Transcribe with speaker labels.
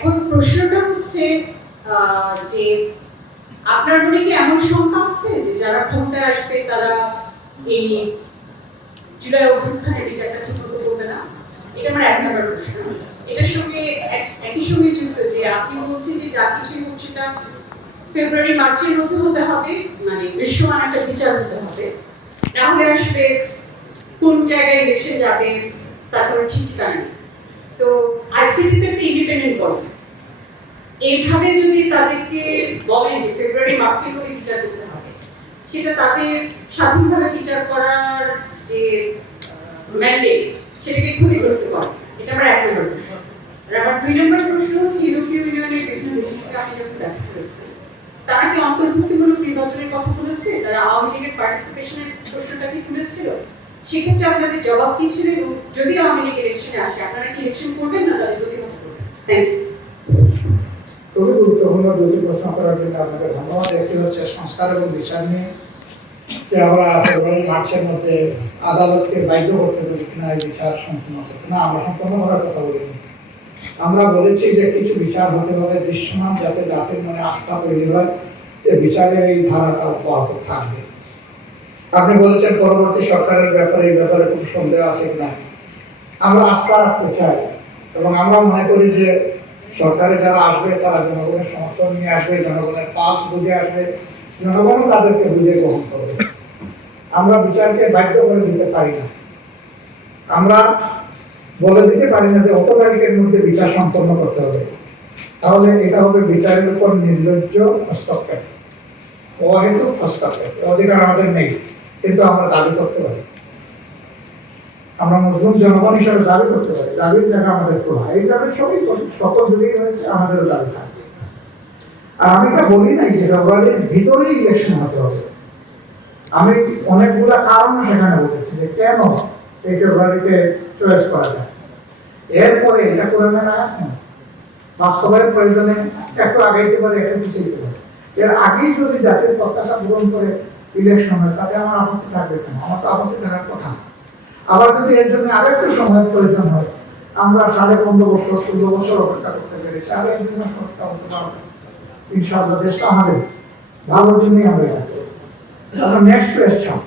Speaker 1: এখন প্রশ্নটা হচ্ছে যে আপনার মনে কি এমন শঙ্কা আছে যে যারা ক্ষমতায় আসবে তারা এই জুলাই অভ্যুত্থানের বিচারটা ঠিক মতো করবে না? এটা আমার এক নম্বর প্রশ্ন। এটার সঙ্গে একই সঙ্গে যুক্ত যে আপনি বলছেন যে যা কিছুই হোক সেটা ফেব্রুয়ারি, মার্চের মধ্যে হতে হবে মানে দৃশ্যমান একটা বিচার হতে হবে। নাহলে আসলে কোন জায়গায় ইলেকশন যাবে তার কোনো ঠিক নেই তো আইসিটি তো একটা ইন্ডিপেন্ডেন্ট বডি এইভাবে যদি তাদেরকে বলেন যে ফেব্রুয়ারি মার্চের মধ্যে বিচার করতে হবে, সেটা তাদের স্বাধীনভাবে বিচার করার যে ম্যান্ডেট সেটাকে ক্ষতিগ্রস্ত করে। এটা আমার এক নম্বর প্রশ্ন। আর আমার দুই নম্বর প্রশ্ন হচ্ছে ইউরোপীয় ইউনিয়নের বিভিন্ন দেশের আপনি যখন দেখা করেছেন তারা কি অন্তর্ভুক্তিমূলক নির্বাচনের কথা বলেছে? তারা আওয়ামী লীগের পার্টিসিপেশনের প্রশ্নটাকে তুলেছিল? সেক্ষেত্রে আপনাদের জবাব কি ছিল এবং ইলেকশনে আসে। আপনারা কি ইলেকশন করবেন না তাদের প্রতিহত করবেন? থ্যাংক ইউ
Speaker 2: খুবই গুরুত্বপূর্ণ দুটি প্রশ্ন করার জন্য আপনাকে ধন্যবাদ। একটি হচ্ছে সংস্কার এবং বিচার নিয়ে। যে আমরা ফেব্রুয়ারি মার্চের মধ্যে আদালতকে বাধ্য করতে পারি কিনা এই বিচার সম্পূর্ণ করতে। না আমরা সম্পূর্ণ করার কথা বলিনি। আমরা বলেছি যে কিছু বিচার হতে পারে দৃশ্যমান যাতে জাতির মনে আস্থা তৈরি হয় যে বিচারের এই ধারাটা অব্যাহত থাকবে। আপনি বলেছেন পরবর্তী সরকারের ব্যাপারে এই ব্যাপারে কোনো সন্দেহ আছে কিনা? আমরা আস্থা রাখতে চাই এবং আমরা মনে করি যে সরকারে যারা আসবে, তারা জনগণের সমর্থন নিয়ে আসবে, জনগণের পাস বুঝে আসবে, জনগণও তাদেরকে বুঝে গ্রহণ করবে। আমরা বিচারকে বাধ্য করে দিতে পারি না। আমরা বলে দিতে পারি না যে অত তারিখের মধ্যে বিচার সম্পন্ন করতে হবে। তাহলে এটা হবে বিচারের উপর নির্লজ্জ হস্তক্ষেপ। অহেতুক হস্তক্ষেপ। অধিকার আমাদের নেই, কিন্তু আমরা দাবি করতে পারি। আমরা মুসলিম জনগণ হিসাবে দাবি করতে পারি। দাবির জায়গা আমাদের খোলা এই দাবি সবই সকল যুগেই হয়েছে আমাদের দাবি থাকবে আর আমি এটা বলি নাই যে ফেব্রুয়ারির ভিতরেই ইলেকশন হতে হবে। আমি অনেকগুলা কারণ সেখানে বলেছি যে কেন এই ফেব্রুয়ারিতে চয়েস করা যায়। এরপরে এটা করে এখন বাস্তবায়ন প্রয়োজনে একটু আগাইতে পারে, একটু পিছিয়ে দিতে পারে। এর আগেই যদি জাতির প্রত্যাশা পূরণ করে ইলেকশন হয় তাতে আমার আপত্তি থাকবে কেন? আমার তো আপত্তি থাকার কথা না। আবার যদি এর জন্য আরেকটু সময় প্রয়োজন হয়, আমরা সাড়ে পনেরো বছর, ষোলো বছর অপেক্ষা করতে পেরেছি। আরও এক জন্য ইনশাআল্লাহ দেশটা হবে ভালোর জন্যই হবে নেক্সট কোয়েশ্চন